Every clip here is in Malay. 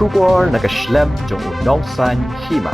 Kubor nakaslem jong unongsan hima.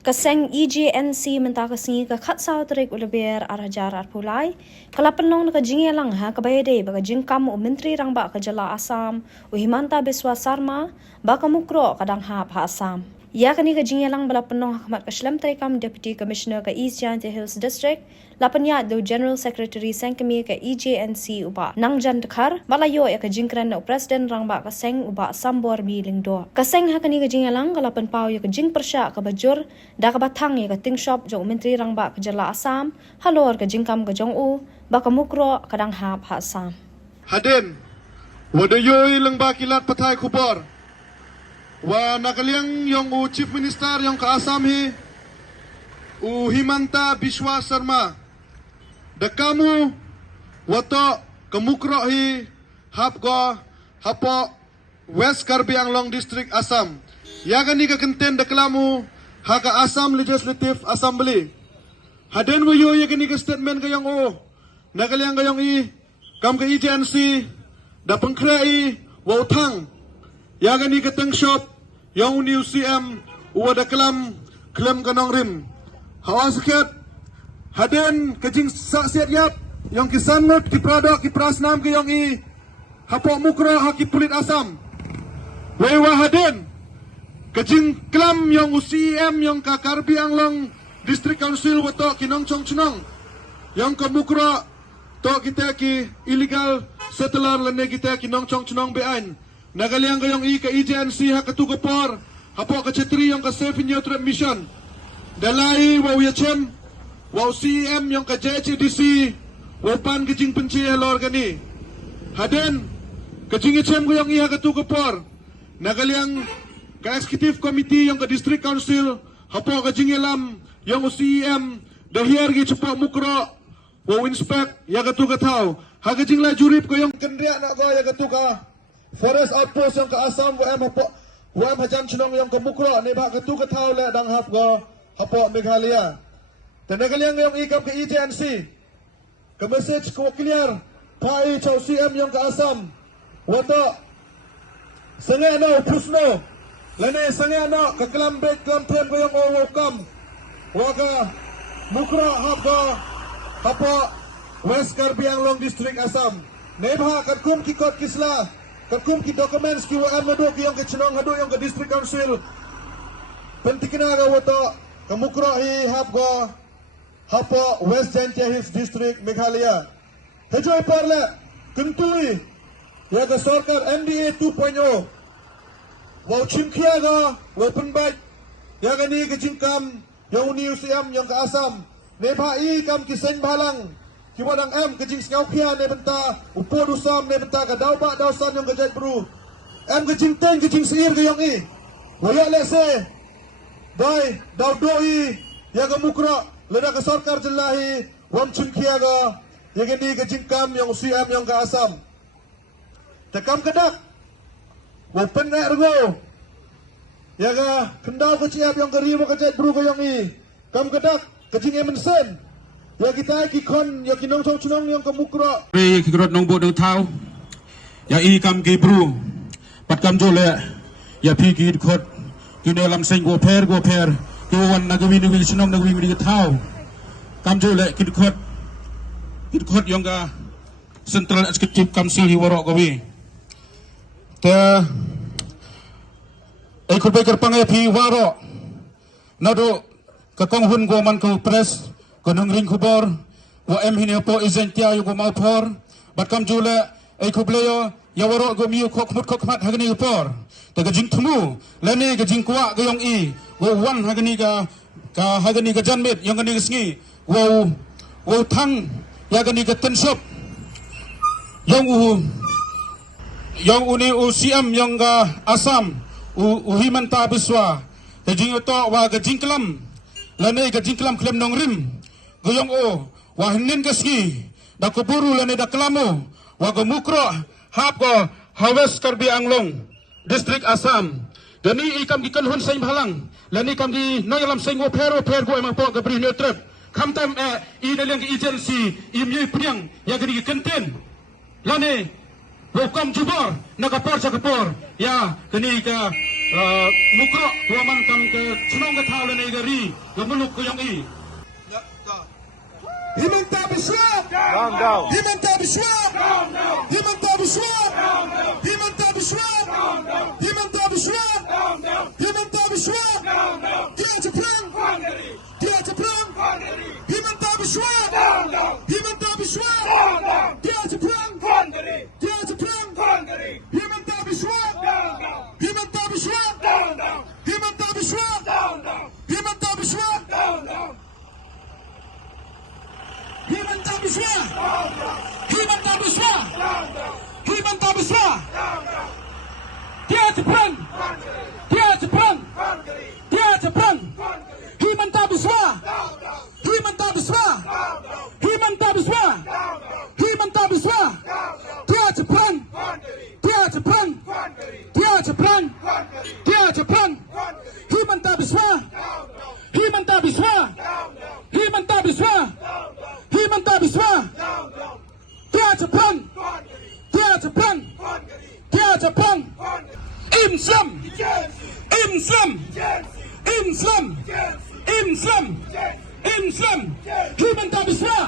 Kaseng EJNC menta kasingi ka khatsau tarik ulaber arhajar arpulai kalapenong nakajingi lang ha kabayade baga jingkam o menteri rang ba kajala Assam o Himanta Biswa Sarma ba kamukro kadang hap ha Assam. Ya kani kajingi lang bala penong hakmat kaslam tarikam Deputy Commissioner ka East Jaintia Hills District lapanya do General Secretary Sengkemi ka EJNC uba nangjan dekhar balayo ya kajingkran na President rang ba kaseng uba Sambor bi lingdo. Kaseng hakani kajingi lang kalapan pau ya kajing persya ka bajur da ka bathang ya ka ting shop jong menteri rang ba kajala Assam halor ka jingkam ka jong u ba kamukro kadang hap ha Assam. Haden wadayoy lang ba kilat patay kubor wa nakaliang yung Chief Minister yung ka Assam hi Himanta Biswa Sarma dakamu wato kamukro hi hapgo hapo West Karbi Anglong District Assam yagani ka kenten daklamu haka Assam Legislative Assembly haden wayo yagani ka statement kayong nakaliang kayong kam ka EJNC da pangkrai wautang yagani ka teng shop yung new CM uwada kalam kanong rim hawa sakit haden kajing saksiat yap yung kisanot kiprado kiprasnam kayong hapo mukro haki pulit Assam wewa haden kajing klam yung CM yung kakarbi Anglong District Council wato kinong chong chunong yung kamukro to kita ki illegal settler lane kita kinong chong chunong bean nagaliang kayong ka EJNC ha katugapor hapo ka chetri yung ka safe neutral mission dalai wa uyachem wa CM yung ka JHDC wa pan kajing penci halor gani haden kajing ichem ko yung iha katugapor nagaliang ka executive committee yung ka district council hapo kajing elam yung CM dahir gi cepo mukro wa inspect ya katugataw ha kajing la jurip ko yung kendria na ko ya katuga Forest Outpost yang ke Assam WM hajam cunong yang ke Mukro ni bah ketu ketau le dang hap go hapo Meghalaya. Dan nakaliang yang ikam ke EJNC ke message ko clear pai chau CM yang ke Assam wato sangai no pusno lene sangai no ke kelambek kelampian ko yang welcome waga Mukro hap go hapo West Karbi Anglong District Assam. Nebha katkum kikot kisla kakum ki documents ki wa amado ki yung kichnong hado yung ka district council pentikina ga wato kamukro hi hapgo hapo West Jaintia Hills District Meghalaya hejoy parle kuntui ya ga sarkar NDA 2.0 wa chimkhia ga weapon bite ya ga ni kajingkam yung UCM yung ka Assam nebha I kam kisen balang kiwadang kajing skaukia ne benta upo dusam ne benta ka dauba dausan yung kajait bru kajing ten kajing siir kayong waya lese dai daudo ya ga mukra leda ka sarkar jillahi wam chunkia ga yagani kajing kam yung CM yung ka Assam takam kadak wapen na ergo ya ga kendal kaciap yung karibo kajait bru kayong kam kadak kajing emensen ya kita kikon ya kinong chong chunong yang kamukro re kikrot nong bo dong thau ya kam ke bru pat kam jole ya pi ki khot kine lam seng go pher ki wan nagwi ni chunong nagwi mi thau kam jole ki khot yang ga central executive council hi waro go wi ta khot be kar pangai pi waro nado ka kong hun go man ko press konong ring kubor wa hini po izentia yu mau por batkam jule kubleyo ya waro go miu kokmat hagani por ta gajing thumu lene gajing kwa go yong wo wan hagani ga hagani ga janmet yong gani sngi wo thang ya gani ga tenshop yong uni CM yong ga Assam Himanta Biswa gajing to wa gajing klam lene gajing klam nong rim goyong wa hinin kaski da kuburu lene da klamo wa go mukro hap go West Karbi Anglong District Assam dani ikam gikan hun sain bhalang lene kam di nangalam sain go pero go emang po gabri netrep kam tam dalang agency imyi priang ya gari kenten lene Hukum jubor nakapor sa kapor. Ya, kini ka mukro tuaman kam ke senong ke tau lene gari gemeluk ke yang i. Himanta Biswa! Down, down. Himanta Biswa! Down, down. Himanta Biswa! Down, down. Himanta Biswa! Down, down. Himanta Biswa! Down, down. Himanta Biswa! Down, down. Dia Jepang! Dia Jepang! Himanta Biswa! Down, down. Himanta Biswa! Down, down. Dia Jepang! Dia Jepang! Himanta Biswa! Down, down. Himanta Biswa! Down, down. Himanta Biswa! Down, down. Himanta Biswa! Down, down. Himanta Biswa! Himanta Biswa! Himanta Biswa! Dia Jepang! Dia Jepang! Dia Jepang! Himanta Biswa! Himanta Biswa! Himanta Biswa! Himanta Biswa! Dia Jepang! Dia Jepang! Dia Jepang! Dia Jepang! Himanta Biswa! Himanta Biswa! Himanta Biswa! Himanta Biswa! Dia Jepang! Dia Jepang! Dia Jepang! Islam! Islam! Islam! Islam! Islam! Himanta Biswa!